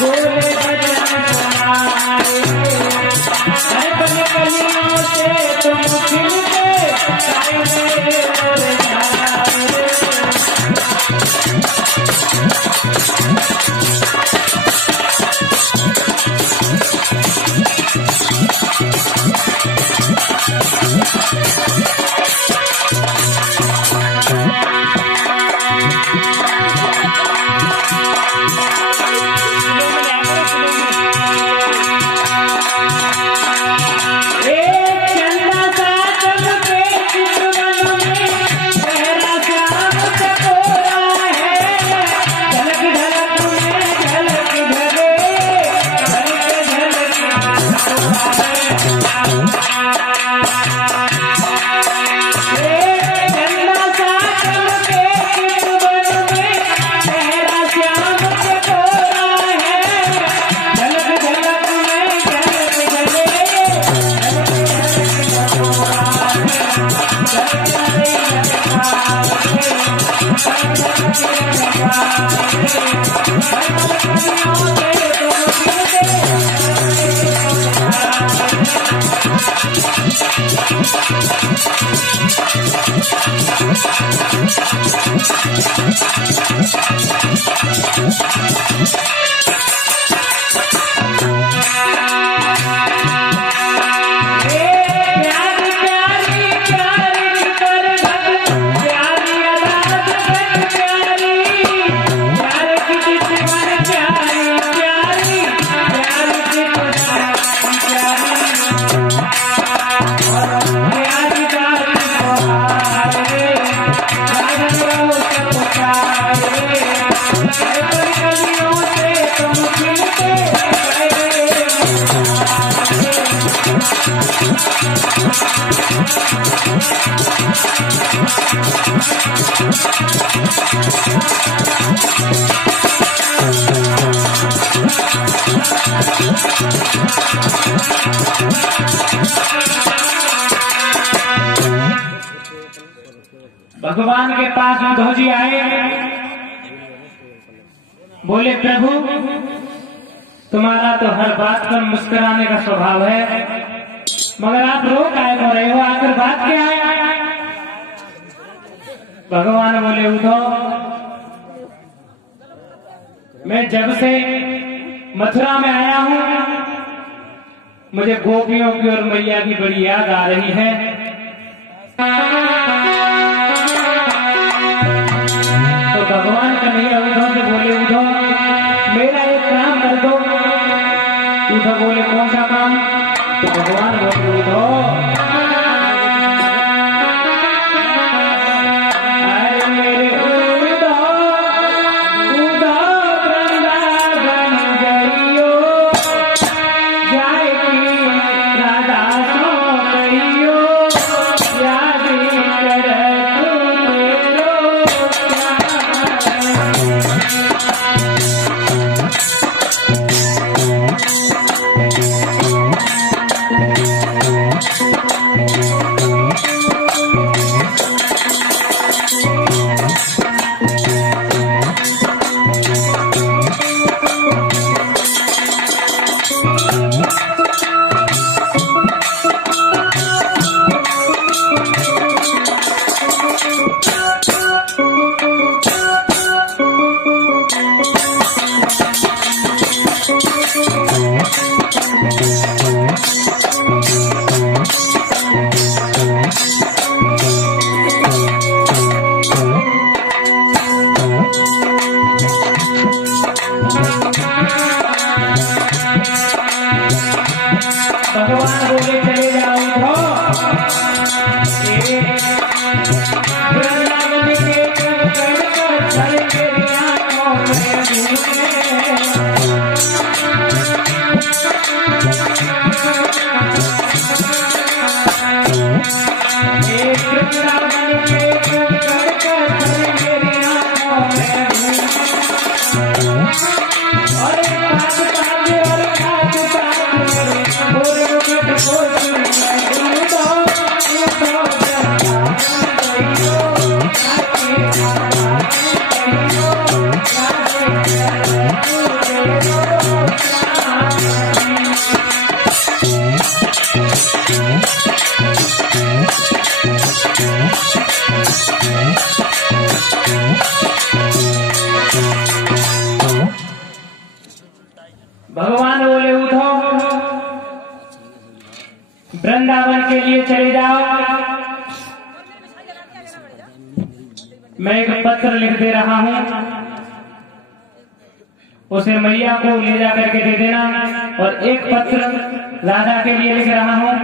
बोले भजन सुनाए, बन कलियों से तुम खिलते गाए मेरे मुरझाए। भगवान के पास उद्धव जी आए, बोले प्रभु तुम्हारा तो हर बात पर मुस्कुराने का स्वभाव है, मगर आप रो काहे को रहे हो, आखिर बात क्या है? भगवान बोले उद्धव मैं जब से मथुरा में आया हूं मुझे गोपियों की और मैया की बड़ी याद आ रही है। तो भगवान कन्हैया उद्धव से बोले उद्धव मेरा एक काम कर दो। उद्धव बोले कौन सा काम? तो भगवान बोले उद्धव भगवान बोले चले जाओ वृंदावन के आंखों में भगवान बोले उद्धव वृंदावन के लिए चले जाओ, मैं एक पत्र लिख दे रहा हूं, उसे मैया को ले जा करके दे देना। और एक पत्र राधा के लिए लिख रहा हूं,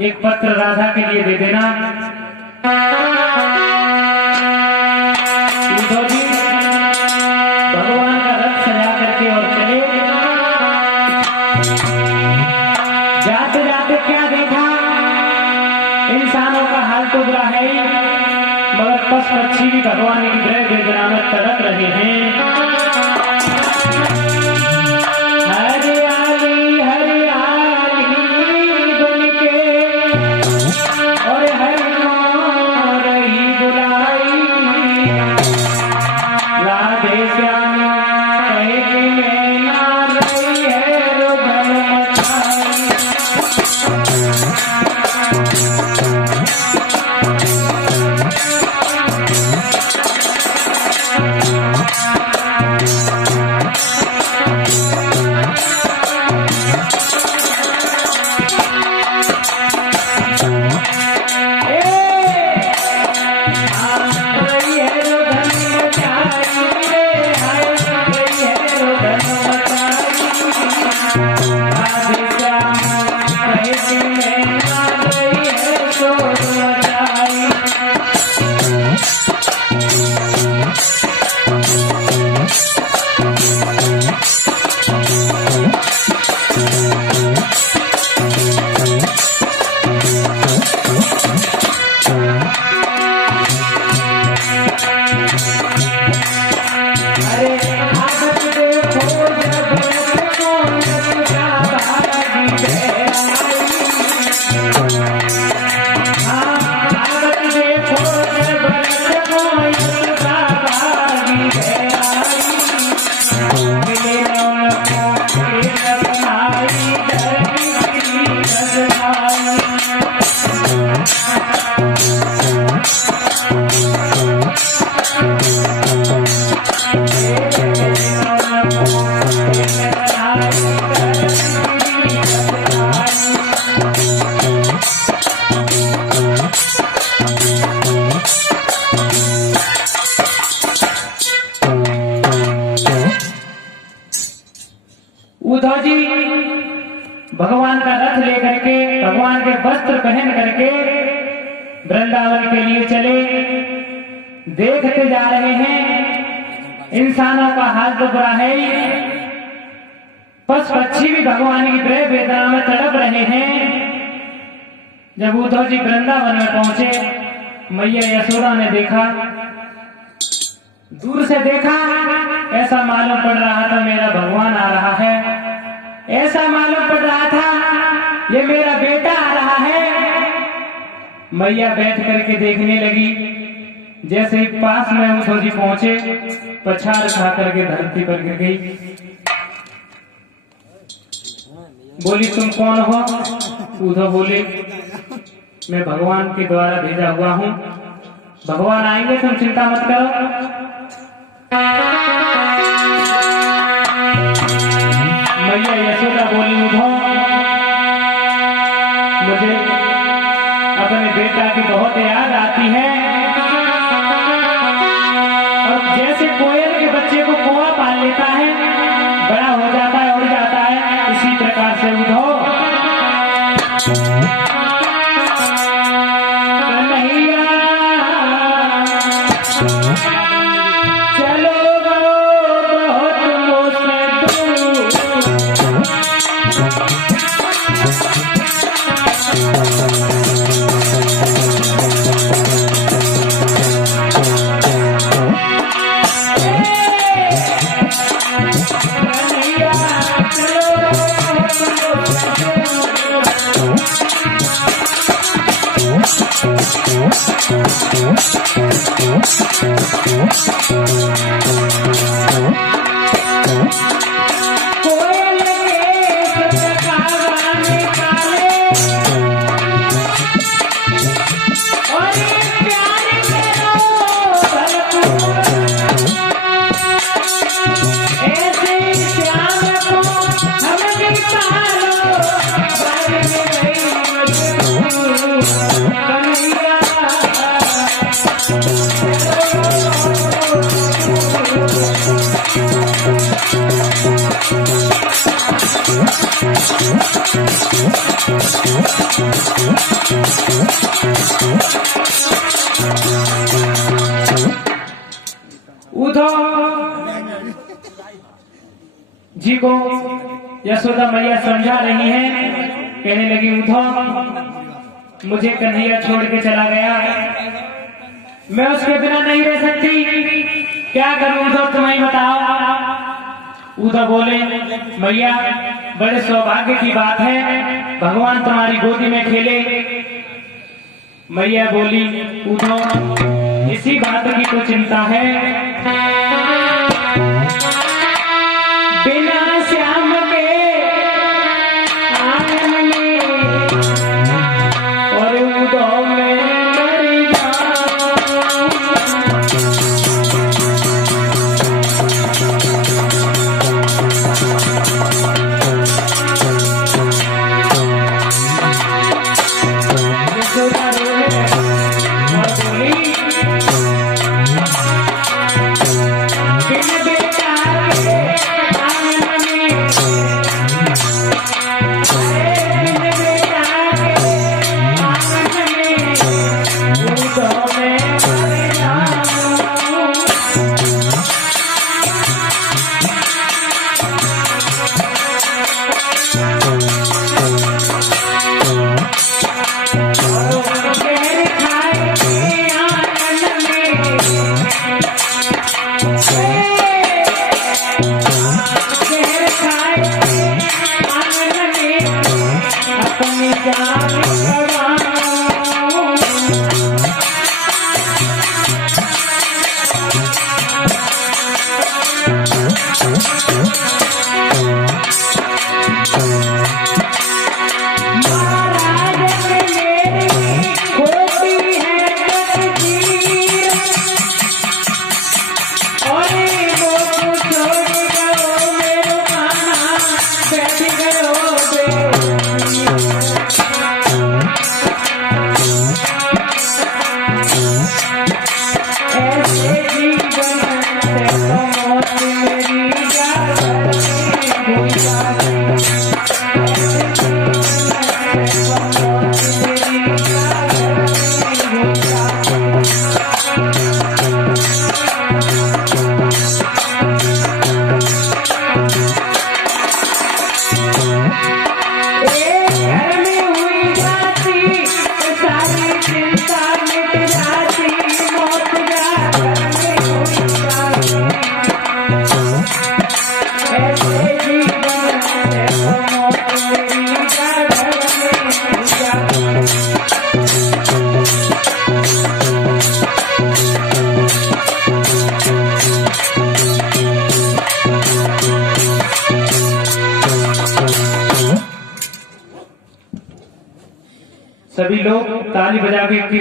एक पत्र राधा के लिए दे देना। उद्धव जी भगवान का रथ सजा करके और चले। जाते जाते क्या देखा, इंसानों का हाल तो बुरा है ही, मगर पशु पक्षी भी भगवान की ग्रह वेदना में तड़प रहे हैं। हरियाली हरियाली बन के और हरियाली रही बुलाई, राधे श्याम कहे कि मैं ना रही है रुदन मचाई। उद्धव जी भगवान का रथ लेकर के, भगवान के वस्त्र पहन करके वृंदावन के लिए चले। देखते जा रहे हैं, इंसानों का हाल तो बुरा है ही, पशु पक्षी भी भगवान की ग्रह वेदना में तड़प रहे हैं। जब उद्धव जी वृंदावन में पहुंचे, मैया यशोदा ने देखा, दूर से देखा, ऐसा मालूम पड़ रहा था मेरा भगवान आ रहा है, ऐसा मालूम पड़ रहा था ये मेरा बेटा आ रहा है। मैया बैठ करके देखने लगी। जैसे ही पास में उद्धव जी पहुंचे, पछाड़ खा करके धरती पर गिर गई। बोली तुम कौन हो? उद्धव बोले मैं भगवान के द्वारा भेजा हुआ हूं, भगवान आएंगे, तुम चिंता मत करो। मैया यशोदा बोली उद्धव मुझे अपने बेटा की बहुत याद आती है, और जैसे कोयल के बच्चे को कौवा पाल लेता है, बड़ा हो जाता है, उड़ जाता है, इसी प्रकार से उद्धव कन्हैया चलो बहुत मुझसे दूर। उधो जी को यशोदा मैया समझा रही है, कहने लगी उधो मुझे कन्हैया छोड़ के चला गया, मैं उसके बिना नहीं रह सकती, क्या करूं उधो तुम ही बताओ। उधो बोले मैया बड़े सौभाग्य की बात है, भगवान तुम्हारी गोदी में खेले। मैया बोली उधो इसी बात की तो चिंता है, बिना श्याम के आंगन में और उधो में मर जाऊं। यशोदा रोए और बोली बिन बेटा के आंगन में, बिन बेटा के आंगन में उधो में मर जाऊं। जहर खाए आंगन में, जहर खाए आंगन में अपनी जान छुड़ाऊं। महाराज मेरी होती है तकदीर, और वो छोड़ गयो मेरो कान्हा, बैठ गयो ऐसे जीवन से तो मौत मेरी जाती घर में हुई जाती सारी चिंता मिट जाती, मौत घर में हुई जाती, ऐसे जीवन से तो मौत मेरी घर में हुई जाती। सभी लोग ताली बजा के